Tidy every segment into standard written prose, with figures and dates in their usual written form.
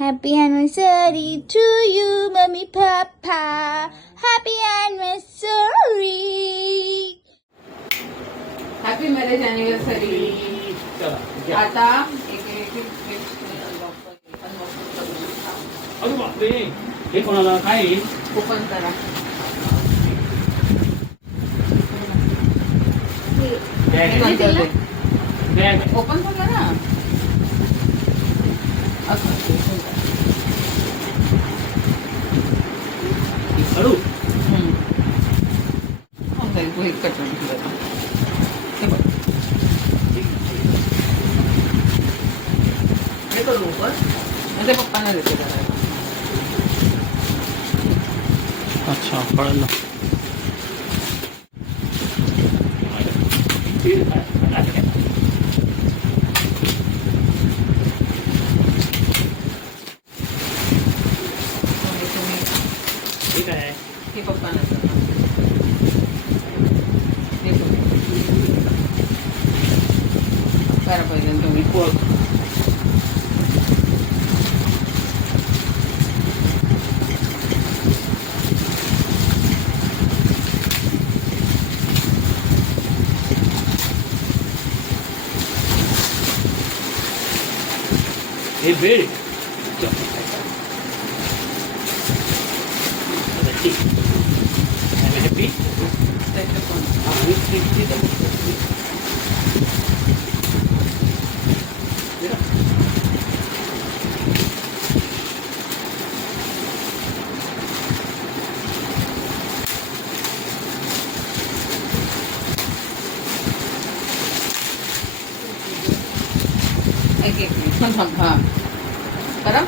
Happy anniversary to you, mommy, papa. Happy anniversary. Happy marriage anniversary. आता एक अरे बापरे, हे कोणाला काय ओपन करा. ओपन करा ना. करू हे करू ओपन. म्हणजे पप्पांना देते करायला. अच्छा कळलं. ठीक आहे. हे पप्पांना करा पाहिजे तुम्ही. हे बेड हॅपी. एक मिनिट हां करा.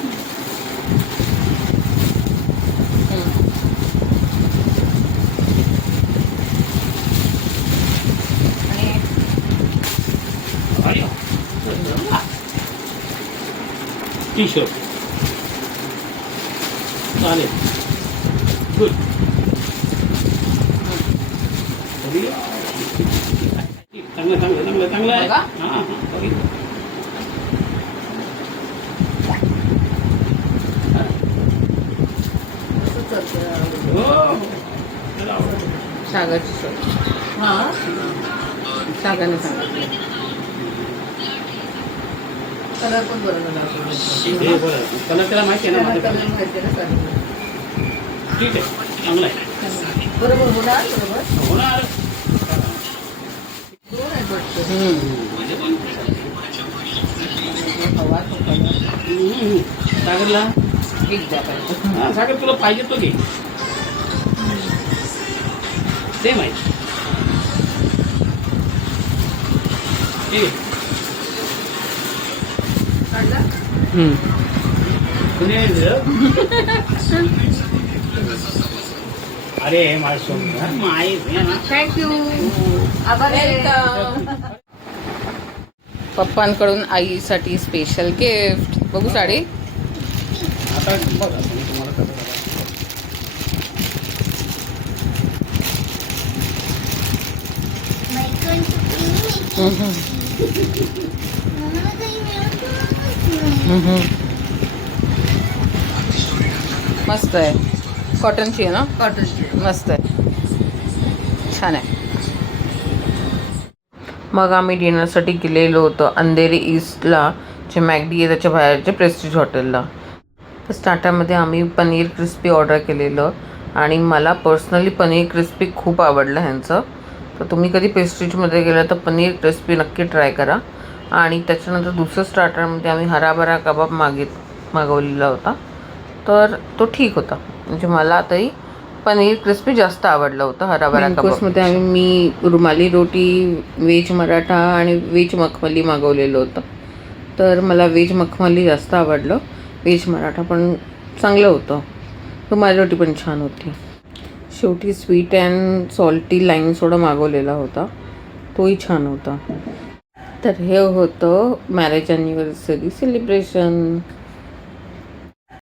टी शर्ट चालेल. गुड. चांगलं चांगलं चांगलं चांगलं आहे. बघा. हां हां सागरची सोय. हां सागरने सांगितलं. कलर पण बरोबर हे बरं. कलर त्याला माहिती आहे ना माझं. कलर माहिती आहे ना सर. ठीक आहे चांगलं आहे. बरोबर होणार. बरोबर होणार. दोन आहेत वाटतं. हवा तो कलर सागरला एक द्या पाहिजे. हां सागर तुला पाहिजे तो घे. सेम आहे. ठीक आहे. काढला. अरे माझ माय थँक्यू. आभार. पप्पांकडून आईसाठी स्पेशल गिफ्ट. बघू साडी. आता बघा तुम्हाला कसं My country. Mama, मस्त आहे. कॉटनची आहे ना. कॉटनची मस्त आहे. छान आहे. मग आम्ही डिनरसाठी गेलेलो होतो अंधेरी ईस्टला, जे मॅगडी आहे त्याच्या बाहेरचे प्रेस्टिज हॉटेलला. तर स्टार्टरमध्ये आम्ही पनीर क्रिस्पी ऑर्डर केलेलं आणि मला पर्सनली पनीर क्रिस्पी खूप आवडलं ह्यांचं. तर तुम्ही कधी प्रेस्टिजमध्ये गेला तर पनीर क्रिस्पी नक्की ट्राय करा. आणि त्याच्यानंतर दुसरं स्टार्टरमध्ये आम्ही हराभरा कबाब मागवलेला होता. तर तो ठीक होता. म्हणजे मला तरी पनीर क्रिस्पी जास्त आवडलं होतं हराभरा कबाबमध्ये. आम्ही मी रुमाली रोटी, व्हेज मराठा आणि व्हेज मखमली मागवलेलं होतं. तर मला व्हेज मखमली जास्त आवडलं. व्हेज मराठा पण चांगलं होतं. रुमाली रोटी पण छान होती. शेवटी स्वीट अँड सॉल्टी लाईम सोडा मागवलेला होता. तोही छान होता. तर हे होतं मॅरेज ॲनिव्हर्सरी सेलिब्रेशन.